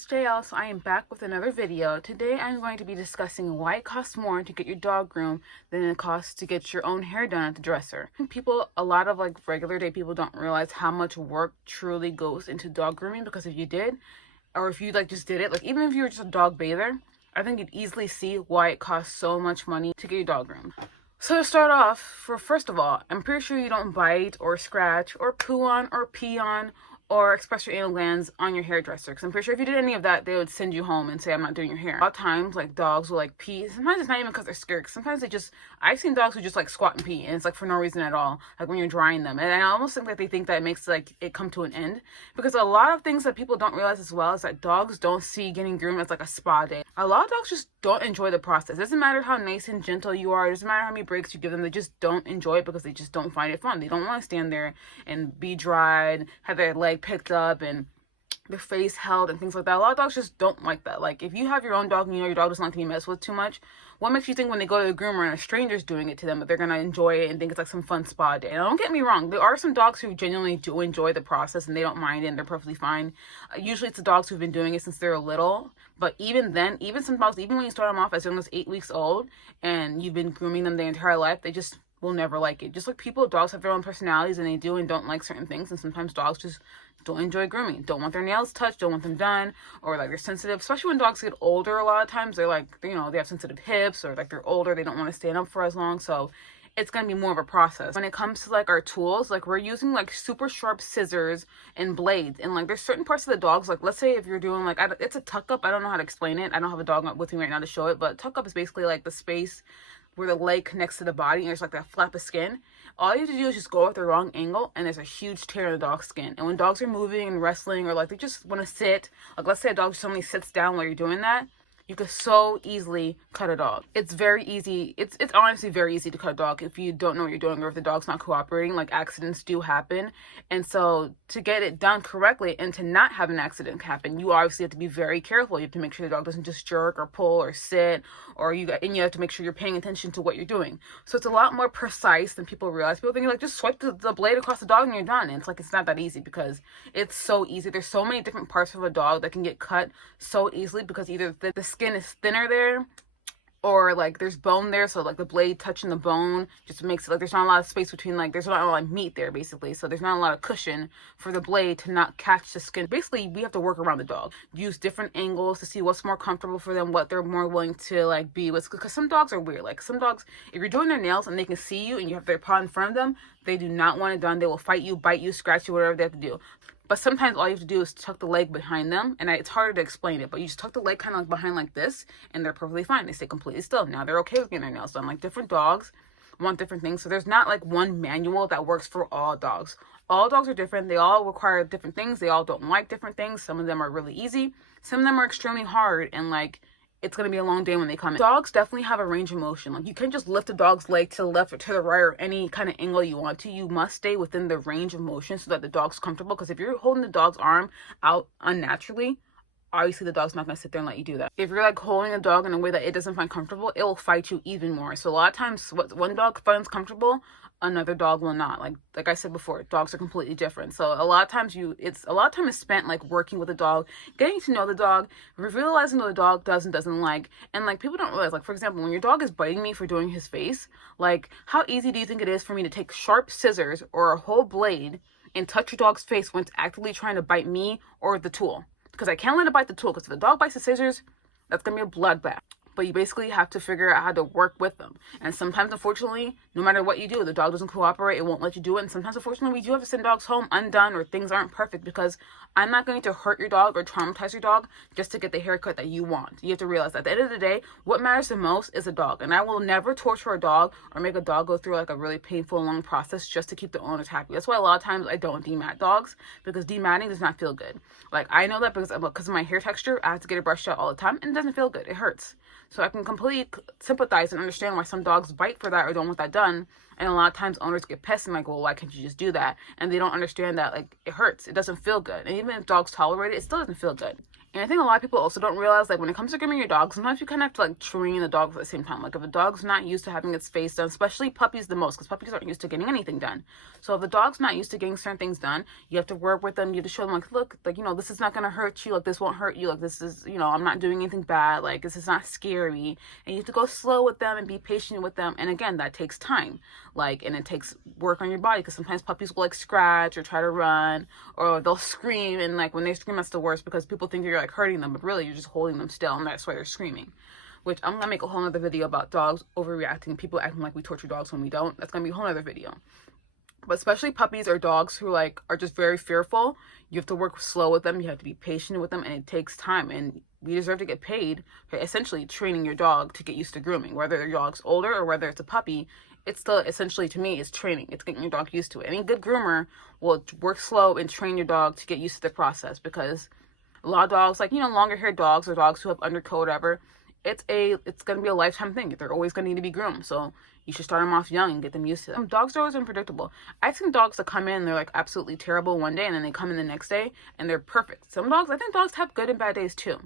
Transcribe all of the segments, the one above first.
it's JL, so I am back with another video. Today I'm going to be discussing why it costs more to get your dog groomed than it costs to get your own hair done at the dresser. A lot of regular day people don't realize how much work truly goes into dog grooming, because if you did, or if you just did it, even if you were just a dog bather, I think you'd easily see why it costs so much money to get your dog groomed. So to start off, first of all, I'm pretty sure you don't bite or scratch or poo on or pee on or express your anal glands on your hairdresser, because I'm pretty sure if you did any of that, they would send you home and say, I'm not doing your hair. A lot of times, dogs will pee. Sometimes it's not even because they're scared. Sometimes I've seen dogs who just squat and pee, and it's for no reason at all, when you're drying them. And I almost think that they think that it makes it come to an end, because a lot of things that people don't realize as well is that dogs don't see getting groomed as a spa day. A lot of dogs just don't enjoy the process. It doesn't matter how nice and gentle you are. It doesn't matter how many breaks you give them. They just don't enjoy it because they just don't find it fun. They don't want to stand there and be dried, have their leg picked up, and their face held and things like that. A lot of dogs just don't like that. If you have your own dog and you know your dog doesn't like to be messed with too much, what makes you think when they go to the groomer and a stranger's doing it to them that they're going to enjoy it and think it's some fun spa day? Now, don't get me wrong. There are some dogs who genuinely do enjoy the process and they don't mind it and they're perfectly fine. Usually it's the dogs who've been doing it since they're little. But even then, even some dogs, even when you start them off as young as 8 weeks old and you've been grooming them their entire life, they just will never like it. Just like people, dogs have their own personalities and they do and don't like certain things, and sometimes dogs just don't enjoy grooming, don't want their nails touched, don't want them done, or they're sensitive. Especially when dogs get older, a lot of times they're they have sensitive hips, or they're older, they don't want to stand up for as long. So it's going to be more of a process. When it comes to our tools, we're using super sharp scissors and blades, and there's certain parts of the dogs, let's say if you're doing it's a tuck up. I don't know how to explain it. I don't have a dog with me right now to show it, but tuck up is basically the space where the leg connects to the body and there's that flap of skin. All you have to do is just go at the wrong angle and there's a huge tear in the dog's skin. And when dogs are moving and wrestling, or they just want to sit, let's say a dog suddenly sits down while you're doing that, you could so easily cut a dog. It's very easy. It's honestly very easy to cut a dog if you don't know what you're doing, or if the dog's not cooperating. Accidents do happen. And so to get it done correctly and to not have an accident happen, you obviously have to be very careful. You have to make sure the dog doesn't just jerk or pull or sit, and you have to make sure you're paying attention to what you're doing. So it's a lot more precise than people realize. People think just swipe the blade across the dog and you're done. And it's not that easy, because it's so easy. There's so many different parts of a dog that can get cut so easily, because either the skin is thinner there, or there's bone there, so the blade touching the bone just makes it there's not a lot of space between, there's not a lot of meat there basically, so there's not a lot of cushion for the blade to not catch the skin. Basically, we have to work around the dog, use different angles to see what's more comfortable for them, what they're more willing to be with, because some dogs are weird. Some dogs, if you're doing their nails and they can see you and you have their paw in front of them, they do not want it done. They will fight you, bite you, scratch you, whatever they have to do. But sometimes all you have to do is tuck the leg behind them, and it's harder to explain it, but you just tuck the leg kind of behind this, and they're perfectly fine. They stay completely still. Now they're okay with getting their nails done. Different dogs want different things, so there's not one manual that works for all dogs. All dogs are different. They all require different things. They all don't like different things. Some of them are really easy. Some of them are extremely hard, and it's going to be a long day when they come in. Dogs definitely have a range of motion. You can't just lift a dog's leg to the left or to the right or any kind of angle you want to. You must stay within the range of motion so that the dog's comfortable. Because if you're holding the dog's arm out unnaturally, obviously the dog's not going to sit there and let you do that. If you're holding a dog in a way that it doesn't find comfortable, it will fight you even more. So a lot of times what one dog finds comfortable, another dog will not. Like I said before, dogs are completely different. So a lot of times a lot of time is spent working with the dog, getting to know the dog, realizing what the dog does and doesn't like. And people don't realize, for example, when your dog is biting me for doing his face, how easy do you think it is for me to take sharp scissors or a whole blade and touch your dog's face when it's actively trying to bite me or the tool? Because I can't let it bite the tool, because if the dog bites the scissors, that's going to be a bloodbath. But you basically have to figure out how to work with them. And sometimes, unfortunately, no matter what you do, the dog doesn't cooperate, it won't let you do it. And sometimes, unfortunately, we do have to send dogs home undone, or things aren't perfect, because I'm not going to hurt your dog or traumatize your dog just to get the haircut that you want. You have to realize that at the end of the day, what matters the most is a dog. And I will never torture a dog or make a dog go through a really painful, long process just to keep the owners happy. That's why a lot of times I don't demat dogs, because dematting does not feel good. I know that because of my hair texture, I have to get it brushed out all the time, and it doesn't feel good. It hurts. So I can completely sympathize and understand why some dogs bite for that or don't want that done. And a lot of times owners get pissed and well, why can't you just do that? And they don't understand that it hurts. It doesn't feel good. And even if dogs tolerate it, it still doesn't feel good. And I think a lot of people also don't realize, like, when it comes to grooming your dog, sometimes you kind of have to, like, train the dog at the same time. Like, if a dog's not used to having its face done, especially puppies the most, because puppies aren't used to getting anything done. So if the dog's not used to getting certain things done, you have to work with them. You have to show them, like, look, like, this is not going to hurt you. Like, this won't hurt you. Like, this is, I'm not doing anything bad. Like, this is not scary. And you have to go slow with them and be patient with them. And again, that takes time. Like, and it takes work on your body, because sometimes puppies will, like, scratch or try to run, or they'll scream. And, like, when they scream, that's the worst, because people think you're, like, hurting them, but really you're just holding them still, and that's why they're screaming. Which I'm gonna make a whole other video about dogs overreacting, people acting like we torture dogs when we don't. That's gonna be a whole other video. But especially puppies or dogs who, like, are just very fearful, you have to work slow with them. You have to be patient with them, and it takes time. And we deserve to get paid for essentially training your dog to get used to grooming. Whether your dog's older or whether it's a puppy, it's still essentially, to me, it's training. It's getting your dog used to it. Any good groomer will work slow and train your dog to get used to the process, because a lot of dogs, like, longer haired dogs or dogs who have undercoat, whatever, it's going to be a lifetime thing. They're always going to need to be groomed. So you should start them off young and get them used to them. Dogs are always unpredictable. I've seen dogs that come in, they're, like, absolutely terrible one day, and then they come in the next day and they're perfect. Some dogs, I think dogs have good and bad days too.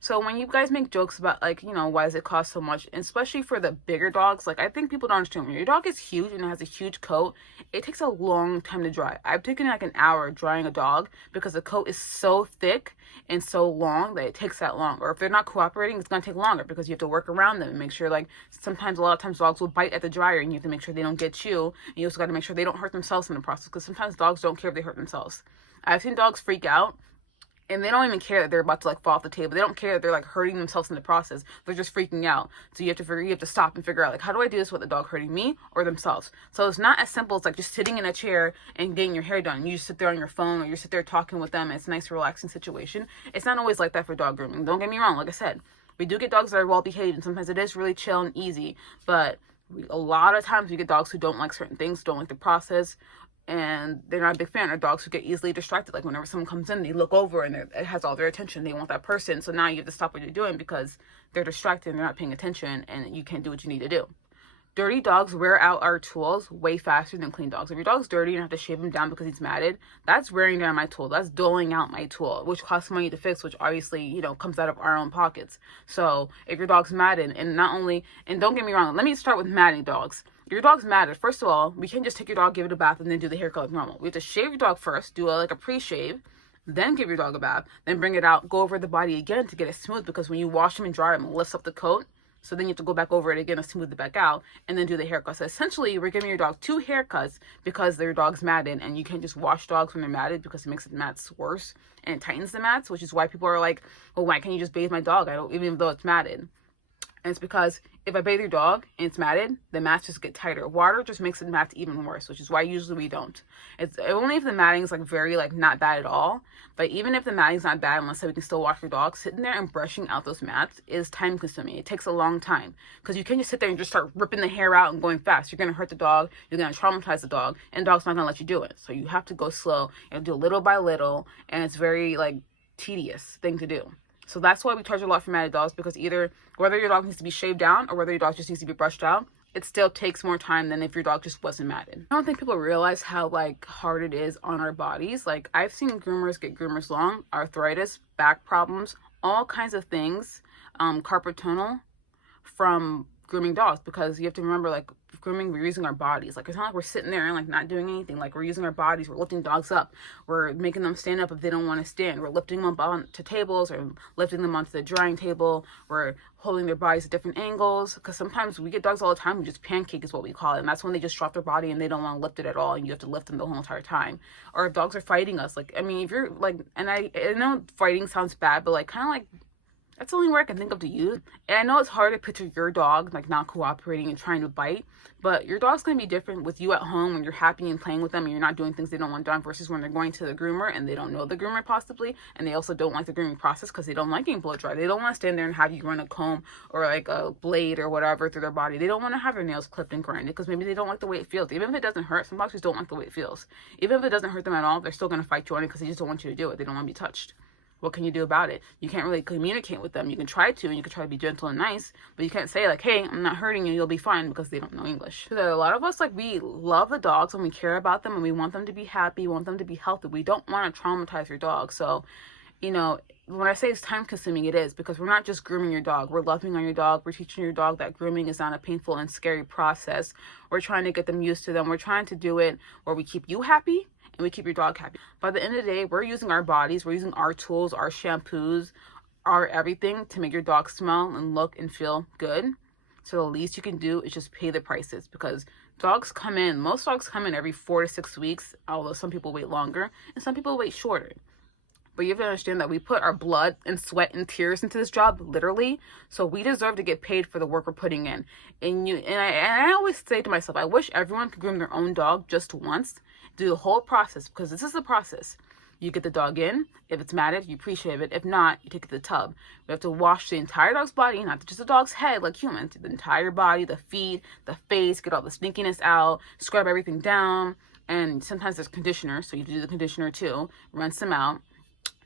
So when you guys make jokes about, like, why does it cost so much, and especially for the bigger dogs, like, I think people don't understand, when your dog is huge and it has a huge coat, it takes a long time to dry. I've taken like an hour drying a dog because the coat is so thick and so long that it takes that long. Or if they're not cooperating, it's going to take longer, because you have to work around them and make sure, like, sometimes, a lot of times dogs will bite at the dryer, and you have to make sure they don't get you. And you also got to make sure they don't hurt themselves in the process, because sometimes dogs don't care if they hurt themselves. I've seen dogs freak out, and they don't even care that they're about to, like, fall off the table. They don't care that they're, like, hurting themselves in the process. They're just freaking out. So you have to stop and figure out, like, how do I do this with the dog hurting me or themselves? So it's not as simple as, like, just sitting in a chair and getting your hair done. You just sit there on your phone, or you sit there talking with them. And it's a nice, relaxing situation. It's not always like that for dog grooming. Don't get me wrong. Like I said, we do get dogs that are well behaved, and sometimes it is really chill and easy. But a lot of times we get dogs who don't like certain things, don't like the process, and they're not a big fan of dogs who get easily distracted. Like, whenever someone comes in, they look over and it has all their attention. They want that person. So now you have to stop what you're doing because they're distracted and they're not paying attention, and you can't do what you need to do. Dirty dogs wear out our tools way faster than clean dogs. If your dog's dirty and I have to shave him down because he's matted, that's wearing down my tool. That's doling out my tool, which costs money to fix, which obviously, comes out of our own pockets. So if your dog's matted, and don't get me wrong, let me start with matting dogs. Your dog's matted. First of all, we can't just take your dog, give it a bath, and then do the haircut like normal. We have to shave your dog first, do a pre-shave, then give your dog a bath, then bring it out, go over the body again to get it smooth, because when you wash him and dry him, it lifts up the coat. So then you have to go back over it again and smooth it back out, and then do the haircut. So essentially, we're giving your dog 2 haircuts because their dog's matted, and you can't just wash dogs when they're matted, because it makes the mats worse and it tightens the mats, which is why people are like, well, why can't you just bathe my dog? Even though it's matted. And it's because if I bathe your dog and it's matted, the mats just get tighter. Water just makes the mats even worse, which is why usually we don't. It's only if the matting is very not bad at all. But even if the matting's not bad, let's say we can still wash your dog, sitting there and brushing out those mats is time consuming. It takes a long time, because you can't just sit there and just start ripping the hair out and going fast. You're going to hurt the dog. You're going to traumatize the dog, and the dog's not going to let you do it. So you have to go slow and do little by little, and it's very tedious thing to do. So that's why we charge a lot for matted dogs, because either whether your dog needs to be shaved down or whether your dog just needs to be brushed out, it still takes more time than if your dog just wasn't matted. I don't think people realize how hard it is on our bodies. I've seen groomers get groomers long, arthritis, back problems, all kinds of things, carpal tunnel from grooming dogs, because you have to remember, grooming, we're using our bodies. It's not like we're sitting there and not doing anything. We're using our bodies. We're lifting dogs up. We're making them stand up if they don't want to stand. We're lifting them up onto tables, or lifting them onto the drying table. We're holding their bodies at different angles, because sometimes we get dogs all the time who just pancake is what we call it, and that's when they just drop their body and they don't want to lift it at all, and you have to lift them the whole entire time. Or if dogs are fighting us, if you're and I know fighting sounds bad, but that's the only word I can think of to use. And I know it's hard to picture your dog not cooperating and trying to bite, but your dog's going to be different with you at home when you're happy and playing with them and you're not doing things they don't want done, versus when they're going to the groomer and they don't know the groomer possibly, and they also don't like the grooming process because they don't like getting blow dry. They don't want to stand there and have you run a comb or a blade or whatever through their body. They don't want to have their nails clipped and grinded because maybe they don't like the way it feels. Even if it doesn't hurt, some dogs just don't like the way it feels. Even if it doesn't hurt them at all, they're still going to fight you on it because they just don't want you to do it. They don't want to be touched. What can you do about it? You can't really communicate with them. You can try to, and you can try to be gentle and nice, but you can't say hey, I'm not hurting you, you'll be fine, because they don't know English. So a lot of us, we love the dogs and we care about them and we want them to be happy, want them to be healthy. We don't want to traumatize your dog. So, when I say it's time consuming, it is, because we're not just grooming your dog. We're loving on your dog. We're teaching your dog that grooming is not a painful and scary process. We're trying to get them used to them. We're trying to do it where we keep you happy and we keep your dog happy. By the end of the day, we're using our bodies, we're using our tools, our shampoos, our everything to make your dog smell and look and feel good. So the least you can do is just pay the prices, because most dogs come in every 4 to 6 weeks, although some people wait longer and some people wait shorter. But you have to understand that we put our blood and sweat and tears into this job, literally. So we deserve to get paid for the work we're putting in. And I always say to myself, I wish everyone could groom their own dog just once, do the whole process, because this is the process. You get the dog in. If it's matted, you pre-shave it. If not, you take it to the tub. We have to wash the entire dog's body, not just the dog's head like humans. The entire body, the feet, the face, get all the stinkiness out, scrub everything down. And sometimes there's conditioner, so you do the conditioner too. Rinse them out.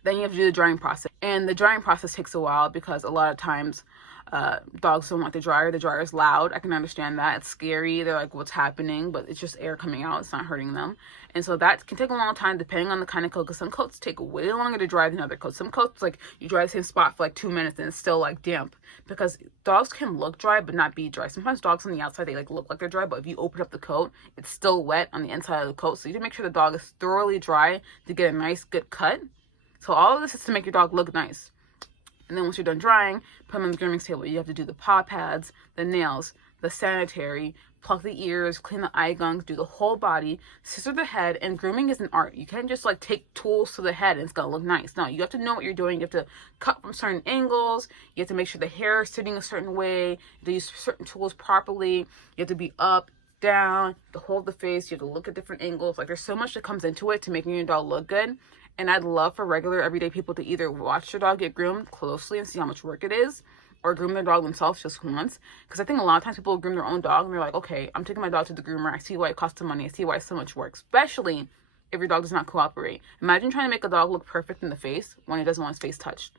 Then you have to do the drying process. And the drying process takes a while because a lot of times dogs don't want the dryer. The dryer is loud. I can understand that. It's scary. They're like, what's happening? But it's just air coming out. It's not hurting them. And so that can take a long time depending on the kind of coat, because some coats take way longer to dry than other coats. Some coats, like, you dry the same spot for like 2 minutes and it's still like damp, because dogs can look dry but not be dry. Sometimes dogs on the outside, they like look like they're dry, but if you open up the coat, it's still wet on the inside of the coat. So you need to make sure the dog is thoroughly dry to get a nice good cut. So all of this is to make your dog look nice. And then once you're done drying, put them on the grooming table. You have to do the paw pads, the nails, the sanitary, pluck the ears, clean the eye gunk, do the whole body, scissor the head. And grooming is an art. You can't just like take tools to the head and it's gonna look nice. No, you have to know what you're doing. You have to cut from certain angles. You have to make sure the hair is sitting a certain way. You have to use certain tools properly. You have to be up, down, to hold the face. You have to look at different angles. Like, there's so much that comes into it to making your dog look good. And I'd love for regular everyday people to either watch their dog get groomed closely and see how much work it is, or groom their dog themselves just once. Because I think a lot of times people groom their own dog and they're like, okay, I'm taking my dog to the groomer. I see why it costs some money. I see why it's so much work, especially if your dog does not cooperate. Imagine trying to make a dog look perfect in the face when it doesn't want its face touched.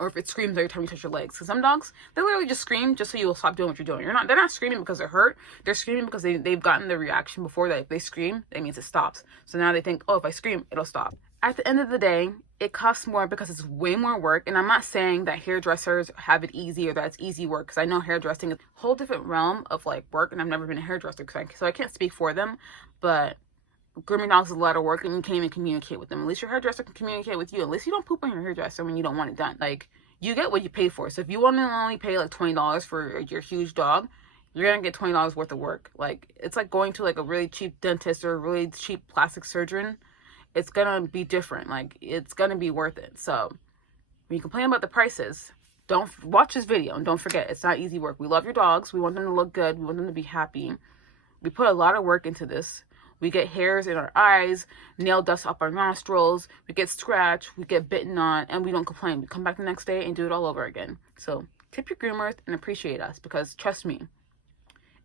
Or if it screams every time you touch your legs. Because some dogs, they literally just scream just so you will stop doing what you're doing. They're not screaming because they're hurt. They're screaming because they've gotten the reaction before that if they scream, that means it stops. So now they think, oh, if I scream, it'll stop. At the end of the day, it costs more because it's way more work. And I'm not saying that hairdressers have it easy or that it's easy work, because I know hairdressing is a whole different realm of like work, and I've never been a hairdresser, so I can't speak for them. But grooming dogs is a lot of work, and you can't even communicate with them. At least your hairdresser can communicate with you. At least you don't poop on your hairdresser when you don't want it done. Like, you get what you pay for. So if you want to only pay like $20 for your huge dog, you're gonna get $20 worth of work. Like, it's like going to like a really cheap dentist or a really cheap plastic surgeon. It's gonna be different. Like, it's gonna be worth it. So when you complain about the prices, don't watch this video, and don't forget, it's not easy work. We love your dogs. We want them to look good. We want them to be happy. We put a lot of work into this. We get hairs in our eyes, nail dust up our nostrils, we get scratched, we get bitten on, and we don't complain. We come back the next day and do it all over again. So tip your groomers and appreciate us, because trust me,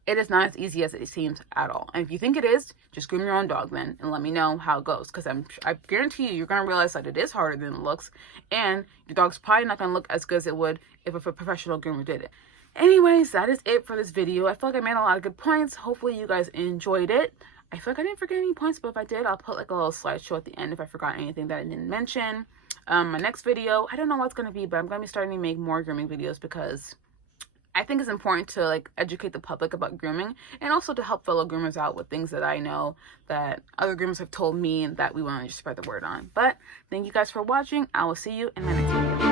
it is not as easy as it seems at all. And if you think it is, just groom your own dog then and let me know how it goes, because I guarantee you're going to realize that it is harder than it looks, and your dog's probably not going to look as good as it would if a professional groomer did it. Anyways, that is it for this video. I feel like I made a lot of good points. Hopefully you guys enjoyed it. I feel like I didn't forget any points, but if I did, I'll put like a little slideshow at the end if I forgot anything that I didn't mention. My next video, I don't know what it's going to be, but I'm going to be starting to make more grooming videos, because I think it's important to like educate the public about grooming, and also to help fellow groomers out with things that I know that other groomers have told me and that we want to just spread the word on. But thank you guys for watching. I will see you in my next video.